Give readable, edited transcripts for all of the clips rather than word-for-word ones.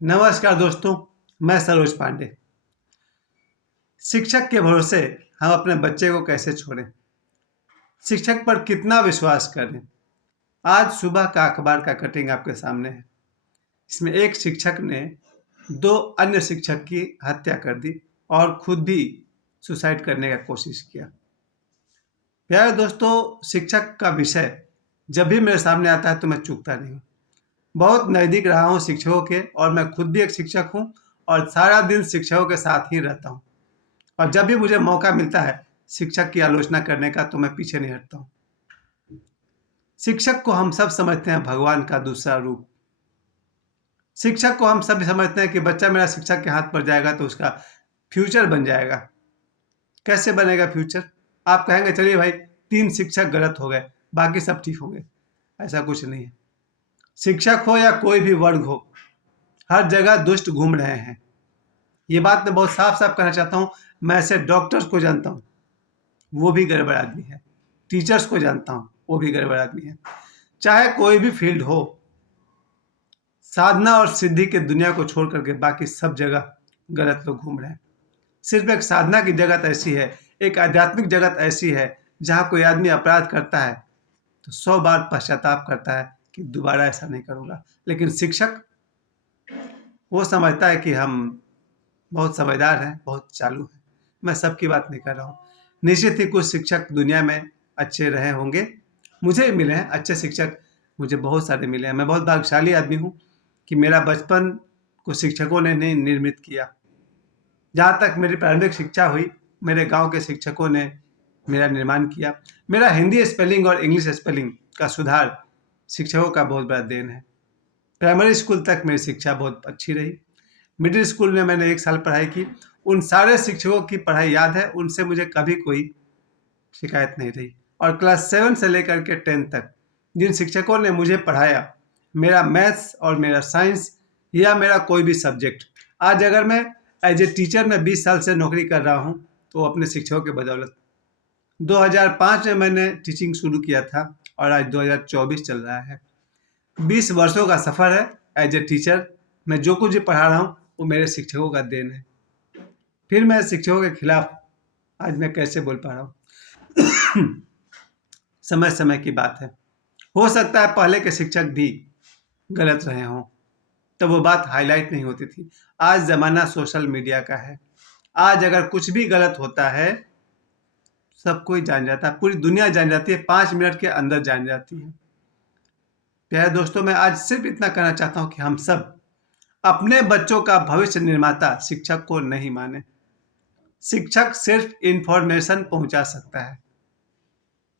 नमस्कार दोस्तों, मैं सरोज पांडे। शिक्षक के भरोसे हम अपने बच्चे को कैसे छोड़ें? शिक्षक पर कितना विश्वास करें? आज सुबह का अखबार का कटिंग आपके सामने है। इसमें एक शिक्षक ने दो अन्य शिक्षक की हत्या कर दी और खुद भी सुसाइड करने का कोशिश किया। प्यारे दोस्तों, शिक्षक का विषय जब भी मेरे सामने आता है तो मैं चूकता नहीं हूँ। बहुत नज़दीक रहा हूँ शिक्षकों के, और मैं खुद भी एक शिक्षक हूँ और सारा दिन शिक्षकों के साथ ही रहता हूँ। और जब भी मुझे मौका मिलता है शिक्षक की आलोचना करने का, तो मैं पीछे नहीं हटता हूँ। शिक्षक को हम सब समझते हैं भगवान का दूसरा रूप। शिक्षक को हम सब समझते हैं कि बच्चा मेरा शिक्षक के हाथ पड़ जाएगा तो उसका फ्यूचर बन जाएगा। कैसे बनेगा फ्यूचर? आप कहेंगे चलिए भाई 3 शिक्षक गलत हो गए, बाकी सब ठीक होंगे। ऐसा कुछ नहीं है। शिक्षक हो या कोई भी वर्ग हो, हर जगह दुष्ट घूम रहे हैं। ये बात मैं बहुत साफ साफ कहना चाहता हूँ। मैं ऐसे डॉक्टर्स को जानता हूँ, वो भी गड़बड़ आदमी है। टीचर्स को जानता हूँ, वो भी गड़बड़ आदमी है। चाहे कोई भी फील्ड हो, साधना और सिद्धि के दुनिया को छोड़ करके बाकी सब जगह गलत लोग घूम रहे हैं। सिर्फ एक साधना की जगत ऐसी है, एक आध्यात्मिक जगत ऐसी है, जहाँ कोई आदमी अपराध करता है तो 100 बार पश्चाताप करता है कि दोबारा ऐसा नहीं करूँगा। लेकिन शिक्षक, वो समझता है कि हम बहुत समझदार हैं, बहुत चालू हैं। मैं सबकी बात नहीं कर रहा हूँ। निश्चित ही कुछ शिक्षक दुनिया में अच्छे रहे होंगे। मुझे मिले हैं अच्छे शिक्षक, मुझे बहुत सारे मिले हैं। मैं बहुत भाग्यशाली आदमी हूँ कि मेरा बचपन को शिक्षकों ने नहीं निर्मित किया। जहाँ तक मेरी प्रारंभिक शिक्षा हुई, मेरे गांव के शिक्षकों ने मेरा निर्माण किया। मेरा हिंदी स्पेलिंग और इंग्लिश स्पेलिंग का सुधार शिक्षकों का बहुत बड़ा देन है। प्राइमरी स्कूल तक मेरी शिक्षा बहुत अच्छी रही। मिडिल स्कूल में मैंने 1 साल पढ़ाई की। उन सारे शिक्षकों की पढ़ाई याद है, उनसे मुझे कभी कोई शिकायत नहीं रही। और क्लास 7 से लेकर के 10 तक जिन शिक्षकों ने मुझे पढ़ाया, मेरा मैथ्स और मेरा साइंस या मेरा कोई भी सब्जेक्ट, आज अगर मैं एज ए टीचर में 20 साल से नौकरी कर रहा हूँ तो अपने शिक्षकों के बदौलत। 2005 में मैंने टीचिंग शुरू किया था और आज 2024 चल रहा है। 20 वर्षों का सफ़र है एज ए टीचर। मैं जो कुछ भी पढ़ा रहा हूँ वो मेरे शिक्षकों का देन है। फिर मैं शिक्षकों के खिलाफ आज मैं कैसे बोल पा रहा हूँ? समय समय की बात है। हो सकता है पहले के शिक्षक भी गलत रहे हों, तब वो बात हाईलाइट नहीं होती थी। आज ज़माना सोशल मीडिया का है। आज अगर कुछ भी गलत होता है, सब कोई जान जाता है, पूरी दुनिया जान जाती है, 5 मिनट के अंदर जान जाती है। प्यारे दोस्तों, मैं आज सिर्फ इतना कहना चाहता हूँ कि हम सब अपने बच्चों का भविष्य निर्माता शिक्षक को नहीं माने। शिक्षक सिर्फ इंफॉर्मेशन पहुंचा सकता है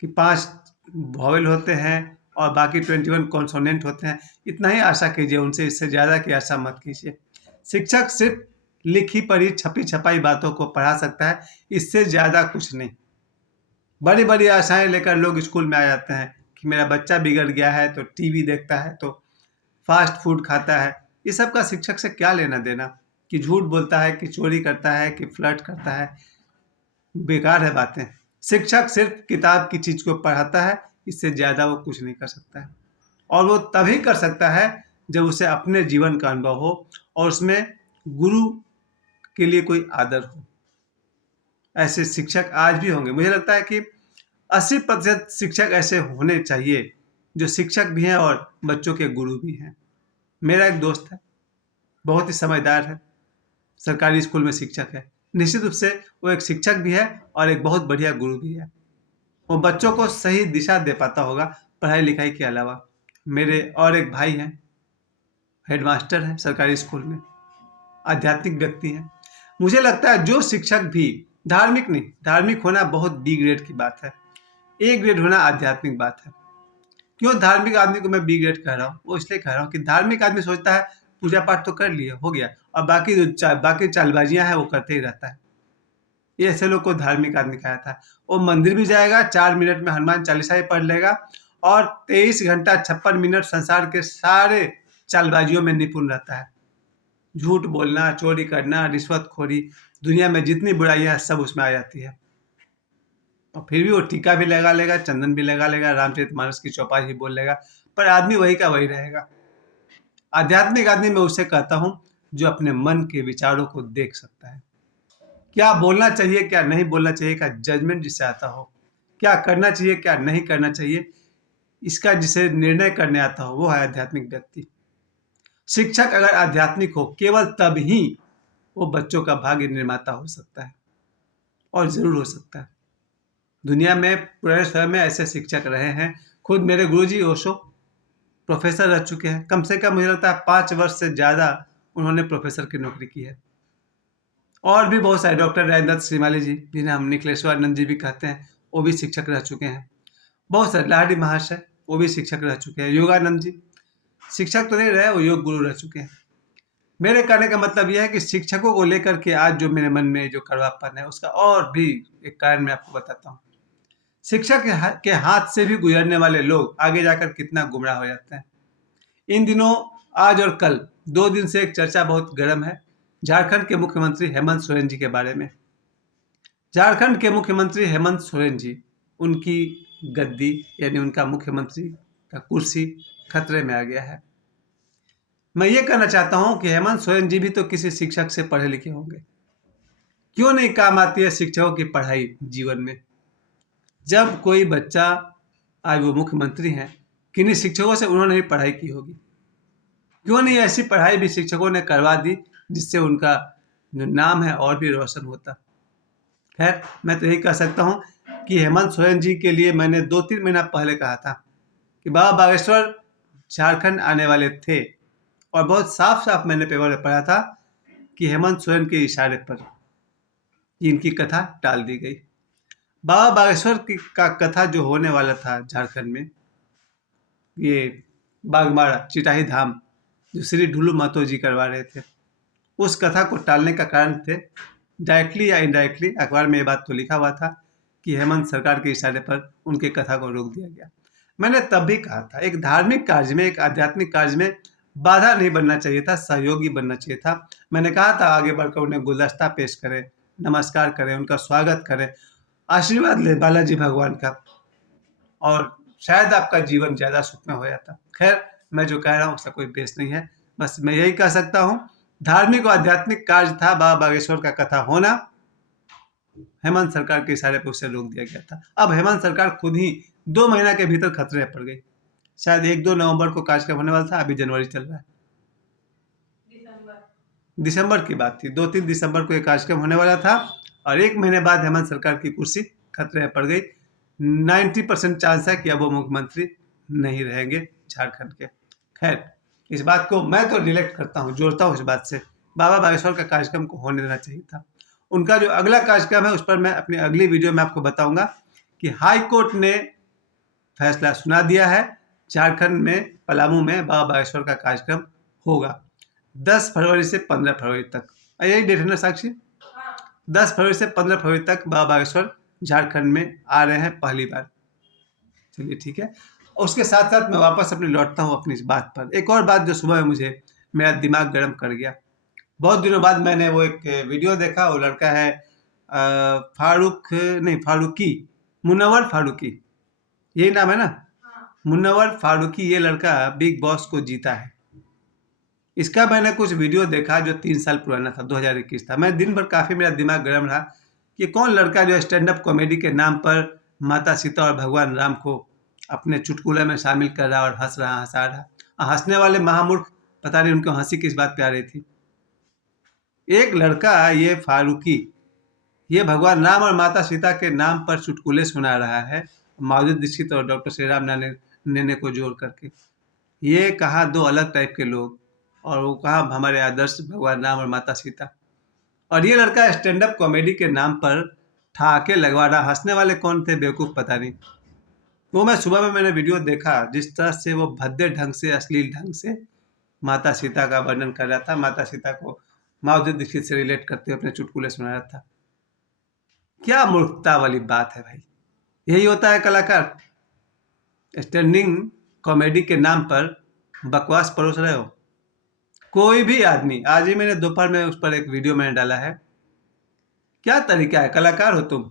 कि 5 वॉवेल होते हैं और बाकी 21 कॉन्सोनेंट होते हैं। इतना ही आशा कीजिए उनसे, इससे ज़्यादा की आशा मत कीजिए। शिक्षक सिर्फ लिखी पढ़ी छपी छपाई बातों को पढ़ा सकता है, इससे ज़्यादा कुछ नहीं। बड़ी बड़ी आशाएं लेकर लोग स्कूल में आ जाते हैं कि मेरा बच्चा बिगड़ गया है तो टीवी देखता है, तो फास्ट फूड खाता है। ये सब का शिक्षक से क्या लेना देना? कि झूठ बोलता है, कि चोरी करता है, कि फ्लर्ट करता है, बेकार है बातें। शिक्षक सिर्फ किताब की चीज को पढ़ाता है, इससे ज्यादा वो कुछ नहीं कर सकता है। और वो तभी कर सकता है जब उसे अपने जीवन का अनुभव हो और उसमें गुरु के लिए कोई आदर हो। ऐसे शिक्षक आज भी होंगे। मुझे लगता है कि 80% शिक्षक ऐसे होने चाहिए जो शिक्षक भी हैं और बच्चों के गुरु भी हैं। मेरा एक दोस्त है, बहुत ही समझदार है, सरकारी स्कूल में शिक्षक है। निश्चित रूप से वो एक शिक्षक भी है और एक बहुत बढ़िया गुरु भी है। वो बच्चों को सही दिशा दे पाता होगा पढ़ाई लिखाई के अलावा। मेरे और एक भाई हैं, हेडमास्टर हैं सरकारी स्कूल में, आध्यात्मिक व्यक्ति हैं। मुझे लगता है जो शिक्षक भी धार्मिक नहीं, धार्मिक होना बहुत बी ग्रेड की बात है, ए ग्रेड होना आध्यात्मिक बात है। क्यों धार्मिक आदमी को मैं बी ग्रेड कह रहा हूँ? वो इसलिए कह रहा हूँ कि धार्मिक आदमी सोचता है पूजा पाठ तो कर लिए, हो गया, और बाकी जो बाकी चालबाजियां हैं वो करते ही रहता है। ये ऐसे लोग को धार्मिक आदमी कहा था। वो मंदिर भी जाएगा, 4 मिनट में हनुमान चालीसा ही पढ़ लेगा और 23 घंटा 56 मिनट संसार के सारे चालबाजियों में निपुण रहता है। झूठ बोलना, चोरी करना, रिश्वतखोरी, दुनिया में जितनी बुराइयां हैं सब उसमें आ जाती है। और फिर भी वो टीका भी लगा लेगा, चंदन भी लगा लेगा, रामचरितमानस की चौपाई ही बोल लेगा, पर आदमी वही का वही रहेगा। आध्यात्मिक आदमी मैं उसे कहता हूँ जो अपने मन के विचारों को देख सकता है। क्या बोलना चाहिए, क्या नहीं बोलना चाहिए का जजमेंट जिसे आता हो, क्या करना चाहिए, क्या नहीं करना चाहिए, इसका जिसे निर्णय करने आता हो, वो है आध्यात्मिक व्यक्ति। शिक्षक अगर आध्यात्मिक हो, केवल तब ही वो बच्चों का भाग्य निर्माता हो सकता है, और जरूर हो सकता है। दुनिया में पुराने समय में ऐसे शिक्षक रहे हैं। खुद मेरे गुरुजी ओशो प्रोफेसर रह चुके हैं। कम से कम मुझे लगता है 5 वर्ष से ज़्यादा उन्होंने प्रोफेसर की नौकरी की है। और भी बहुत सारे, डॉक्टर राजेंद्र श्रीमाली जी, जिन्हें हम निखिलेश्वरानंद जी भी कहते हैं, वो भी शिक्षक रह चुके हैं। बहुत सारे लाहिड़ी महाशय, वो भी शिक्षक रह चुके हैं। योगानंद जी शिक्षक तो नहीं रहे, वो योग गुरु रह चुके हैं। मेरे कहने का मतलब यह है कि शिक्षकों को लेकर के आज जो मेरे मन में जो कड़वापन है, उसका और भी एक कारण मैं आपको बताता हूँ। शिक्षक के हाथ से भी गुजरने वाले लोग आगे जाकर कितना गुमराह हो जाते हैं। इन दिनों, आज और कल 2 दिन से एक चर्चा बहुत गर्म है झारखंड के मुख्यमंत्री हेमंत सोरेन जी के बारे में। झारखंड के मुख्यमंत्री हेमंत सोरेन जी, उनकी गद्दी यानी उनका मुख्यमंत्री का कुर्सी खतरे में आ गया है। मैं ये कहना चाहता हूं कि हेमंत सोरेन जी भी तो किसी शिक्षक से पढ़े लिखे होंगे। क्यों नहीं काम आती है शिक्षकों की पढ़ाई जीवन में? जब कोई बच्चा, आज वो मुख्यमंत्री हैं, किन्हीं शिक्षकों से उन्होंने भी पढ़ाई की होगी। क्यों नहीं ऐसी पढ़ाई भी शिक्षकों ने करवा दी जिससे उनका जो नाम है और भी रोशन होता। खैर, मैं तो यही कह सकता हूँ कि हेमंत सोरेन जी के लिए मैंने 2-3 महीना पहले कहा था कि बाबा बागेश्वर झारखंड आने वाले थे, और बहुत साफ साफ मैंने पेपर में पढ़ा था कि हेमंत सोरेन के इशारे पर इनकी कथा टाल दी गई। बाबा बागेश्वर का कथा जो होने वाला था झारखंड में, ये बागमारा चिटाही धाम, जो श्री ढुलू महतो जी करवा रहे थे, उस कथा को टालने का कारण थे, डायरेक्टली या इनडायरेक्टली, अखबार में ये बात तो लिखा हुआ था कि हेमंत सरकार के इशारे पर उनके कथा को रोक दिया गया। मैंने तब भी कहा था, एक धार्मिक कार्य में, एक आध्यात्मिक कार्य में बाधा नहीं बनना चाहिए था, सहयोगी बनना चाहिए था। मैंने कहा था आगे बढ़कर उन्हें गुलदस्ता पेश करें, नमस्कार करें, उनका स्वागत करें, आशीर्वाद ले बालाजी भगवान का, और शायद आपका जीवन ज़्यादा सुखमय हो जाता। खैर, मैं जो कह रहा हूँ उसका कोई बेस नहीं है। बस मैं यही कह सकता हूँ, धार्मिक और आध्यात्मिक कार्य था बाबा बागेश्वर का कथा होना, हेमंत सरकार के इशारे पर उसे रोक दिया गया था। अब हेमंत सरकार खुद ही 2 महीना के भीतर खतरे में पड़ गई। शायद 1-2 नवंबर को कार्यक्रम होने वाला था, अभी जनवरी चल रहा है, दिसंबर की बात थी। 2-3 दिसंबर को एक कार्यक्रम होने वाला था, और 1 महीने बाद हेमंत सरकार की कुर्सी खतरे में पड़ गई। 90% चांस है कि अब वो मुख्यमंत्री नहीं रहेंगे झारखंड के। खैर, इस बात को मैं तो रिलेट करता हूँ, जोड़ता हूँ इस बात से। बाबा बागेश्वर का कार्यक्रम को होने देना चाहिए था। उनका जो अगला कार्यक्रम है उस पर मैं अपनी अगली वीडियो में आपको बताऊंगा कि हाई कोर्ट ने फैसला सुना दिया है, झारखंड में पलामू में बाबा बागेश्वर का कार्यक्रम होगा 10 फरवरी से 15 फरवरी तक। यही डेट है ना साक्षी? 10 फरवरी से 15 फरवरी तक बाबा बागेश्वर झारखंड में आ रहे हैं पहली बार। चलिए ठीक है। उसके साथ साथ मैं वापस अपने लौटता हूँ अपनी इस बात पर। एक और बात जो सुबह में मुझे मेरा दिमाग गर्म कर गया, बहुत दिनों बाद मैंने वो एक वीडियो देखा। वो लड़का है फारूकी, मुनव्वर फारूकी, यही नाम है ना? मुनव्वर फारूकी, ये लड़का बिग बॉस को जीता है। इसका मैंने कुछ वीडियो देखा जो 3 साल पुराना था, 2021 था। मैं दिन भर काफ़ी, मेरा दिमाग गर्म रहा कि कौन लड़का जो स्टैंड अप कॉमेडी के नाम पर माता सीता और भगवान राम को अपने चुटकुले में शामिल कर रहा और हंसा रहा। हंसने वाले महामूर्ख, पता नहीं उनको हंसी किस बात पे आ रही थी। एक लड़का, ये फारूकी, ये भगवान राम और माता सीता के नाम पर चुटकुले सुना रहा है, माधुरी दीक्षित और डॉक्टर श्री राम नेने को जोड़ करके। ये कहाँ 2 अलग टाइप के लोग, और वो कहाँ हमारे आदर्श भगवान राम और माता सीता। और ये लड़का स्टैंड अप कॉमेडी के नाम पर ठहाके लगवा रहा। हंसने वाले कौन थे बेवकूफ़ पता नहीं। वो मैं सुबह में मैंने वीडियो देखा, जिस तरह से वो भद्दे ढंग से, अश्लील ढंग से माता सीता का वर्णन कर रहा था, माता सीता को माधुरी दीक्षित से रिलेट करते हुए अपने चुटकुले सुना रहा था। क्या मूर्खता वाली बात है भाई। यही होता है कलाकार, स्टैंडिंग कॉमेडी के नाम पर बकवास परोस रहे हो। कोई भी आदमी, आज ही मैंने दोपहर में उस पर एक वीडियो मैंने डाला है। क्या तरीका है? कलाकार हो तुम,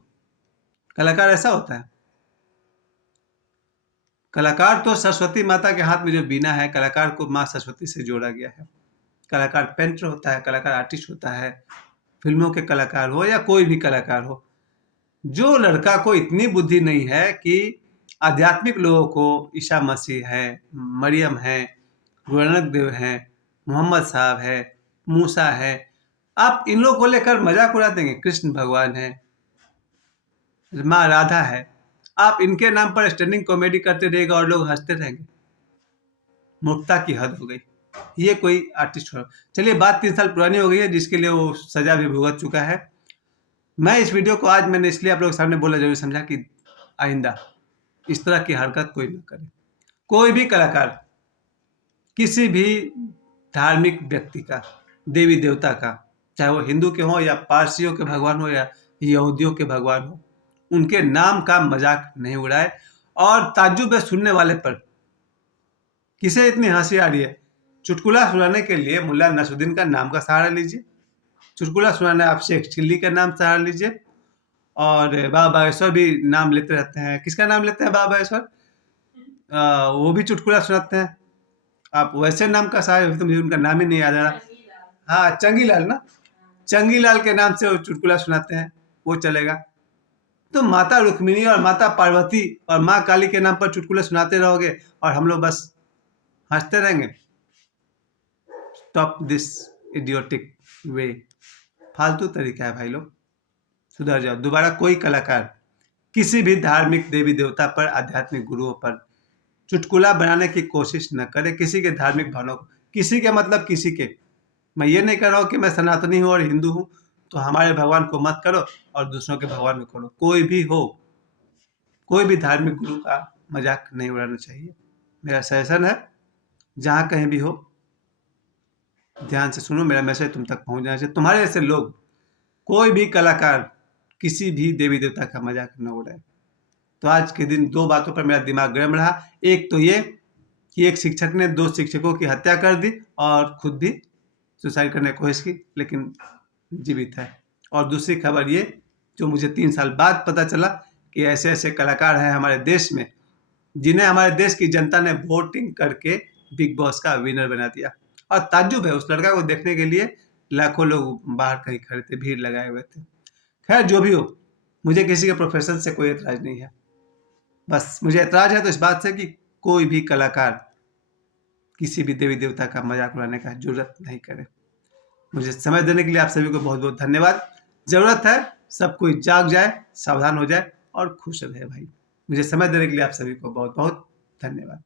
कलाकार ऐसा होता है? कलाकार तो सरस्वती माता के हाथ में जो बीना है, कलाकार को माँ सरस्वती से जोड़ा गया है। कलाकार पेंटर होता है, कलाकार आर्टिस्ट होता है, फिल्मों के कलाकार हो या कोई भी कलाकार हो। जो लड़का को इतनी बुद्धि नहीं है कि आध्यात्मिक लोगों को, ईसा मसीह है, मरियम है, गुरु नानक देव हैं, मोहम्मद साहब है, मूसा है, आप इन लोगों को लेकर मजाक उड़ा देंगे। कृष्ण भगवान है, माँ राधा है, आप इनके नाम पर स्टैंडिंग कॉमेडी करते रहेगा और लोग हंसते रहेंगे। मूर्खता की हद हो गई। ये कोई आर्टिस्ट हो। चलिए, बात 3 साल पुरानी हो गई है, जिसके लिए वो सजा भी भुगत चुका है। मैं इस वीडियो को आज मैंने इसलिए आप लोगों के सामने बोला जरूर समझा कि आइंदा इस तरह की हरकत कोई ना करे। कोई भी कलाकार किसी भी धार्मिक व्यक्ति का, देवी देवता का, चाहे वो हिंदू के हो या पारसियों के भगवान हो या यहूदियों के भगवान हो, उनके नाम का मजाक नहीं उड़ाए। और ताज्जुब है सुनने वाले पर, किसे इतनी हंसी आ रही है? चुटकुला सुनाने के लिए मुल्ला नसरुद्दीन का नाम का सहारा लीजिए, चुटकुला सुनाने आप शेख चिल्ली का नाम सहारा लीजिए, और बाबा बागेश्वर भी नाम लेते रहते हैं। किसका नाम लेते हैं बाबा बागेश्वर? वो भी चुटकुला सुनाते हैं। आप वैसे नाम का सहारा, तो मुझे उनका नाम ही नहीं याद आ रहा। हाँ, चंगीलाल ना, चंगीलाल के नाम से वो चुटकुला सुनाते हैं, वो चलेगा। तो माता रुक्मिणी और माता पार्वती और माँ काली के नाम पर चुटकुले सुनाते रहोगे और हम लोग बस हंसते रहेंगे। स्टॉप दिस इडियोटिक वे। फालतू तरीका है भाई लोग, सुधर जाओ। दोबारा कोई कलाकार किसी भी धार्मिक देवी देवता पर, आध्यात्मिक गुरुओं पर चुटकुला बनाने की कोशिश न करे। किसी के धार्मिक भावनाओं को, किसी के मतलब किसी के, मैं ये नहीं कह रहा हूँ कि मैं सनातनी हूँ और हिंदू हूँ तो हमारे भगवान को मत करो और दूसरों के भगवान को करो। कोई भी हो, कोई भी धार्मिक गुरु का मजाक नहीं उड़ाना चाहिए। मेरा सजेशन है, जहाँ कहीं भी हो ध्यान से सुनो, मेरा मैसेज तुम तक पहुँच जाना चाहिए। तुम्हारे जैसे लोग, कोई भी कलाकार किसी भी देवी देवता का मजाक न उड़ाए। तो आज के दिन 2 बातों पर मेरा दिमाग गर्म रहा। एक तो ये कि एक शिक्षक ने 2 शिक्षकों की हत्या कर दी और खुद भी सुसाइड करने की कोशिश की, लेकिन जीवित है। और दूसरी खबर ये, जो मुझे 3 साल बाद पता चला कि ऐसे ऐसे कलाकार हैं हमारे देश में, जिन्हें हमारे देश की जनता ने वोटिंग करके बिग बॉस का विनर बना दिया। और ताज्जुब है, उस लड़का को देखने के लिए लाखों लोग बाहर कहीं खड़े थे, भीड़ लगाए हुए थे। खैर, जो भी हो, मुझे किसी के प्रोफेशन से कोई एतराज नहीं है। बस मुझे एतराज है तो इस बात से कि कोई भी कलाकार किसी भी देवी देवता का मजाक उड़ाने का जरूरत नहीं करे। मुझे समय देने के लिए आप सभी को बहुत बहुत धन्यवाद। जरूरत है सब कोई जाग जाए, सावधान हो जाए और खुश रहे भाई। मुझे समय देने के लिए आप सभी को बहुत बहुत धन्यवाद।